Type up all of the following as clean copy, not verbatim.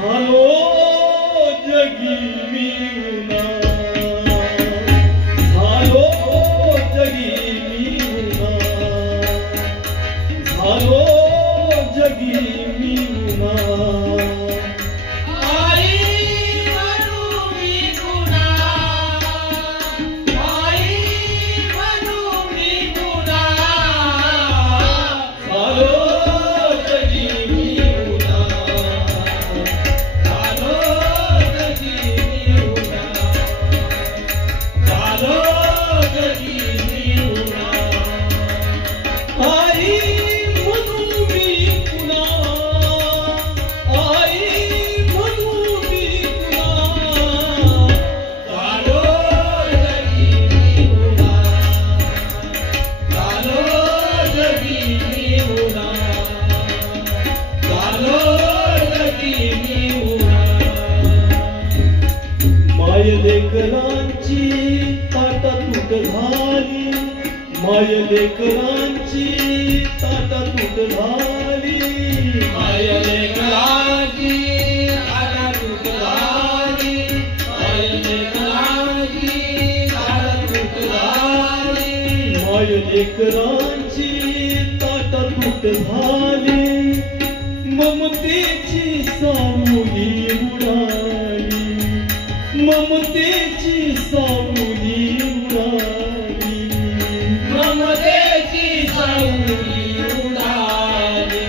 झालो जगी मी उना, झालो जगी मी उना, झालो जगी मी उना. माय लेकरांची ताटातूट झाली, माय लेकरांची ताटातूट झाली, माय लेकरांची ताटातूट झाली, माय लेकरांची ताटातूट झाली, माय लेकरांची ताटातूट झाली. ममतेची सावली उडाली, ममतेची सावली उडाली, ममतेची सावली उडाली,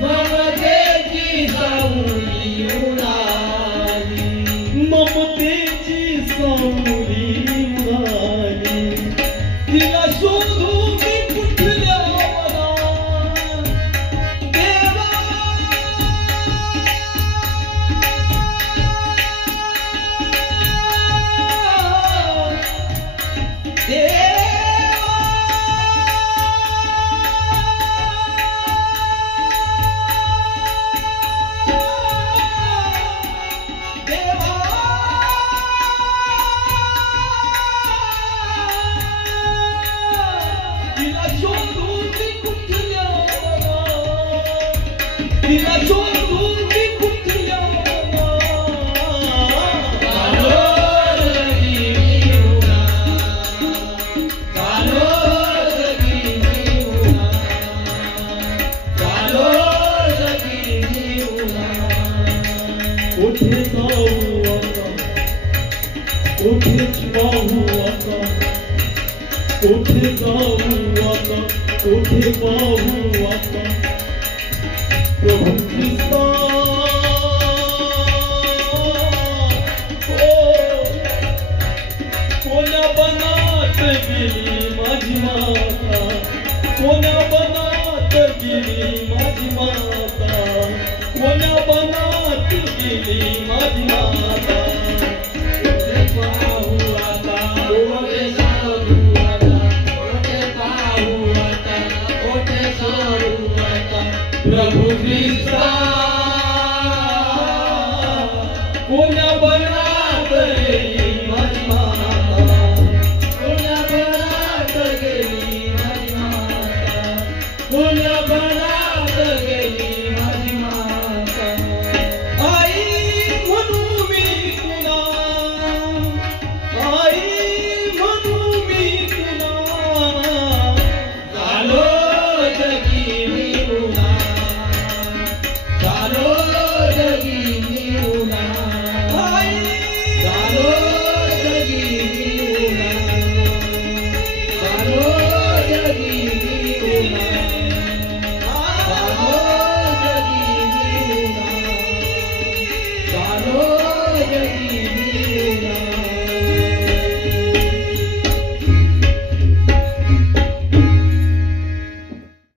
ममतेची सावली उडाली, ममतेची सावली उडाली. तिला शोधू मी कुठल्या वनात, देवा तिला शोधून मी कुठल्या वनात, झालो जगी मी उना, झालो जगी मी उना, झालो जगी मी उना. कुठे जाऊ आता, कुठेच पाहू आता, कुठे जाऊ आता, कुठे पाहू आता. प्रभू ख्रिस्ता कोण्या बनात गेली माझी माता, कोण्या बनात गेली माझी माता, कोण्या बनात गेली माझी माता. कुठे पाहू आता, कुठे सारू आता, कुठे पाहू आता, कुठे सारू आता. प्रभू ख्रिस्ता कोण्या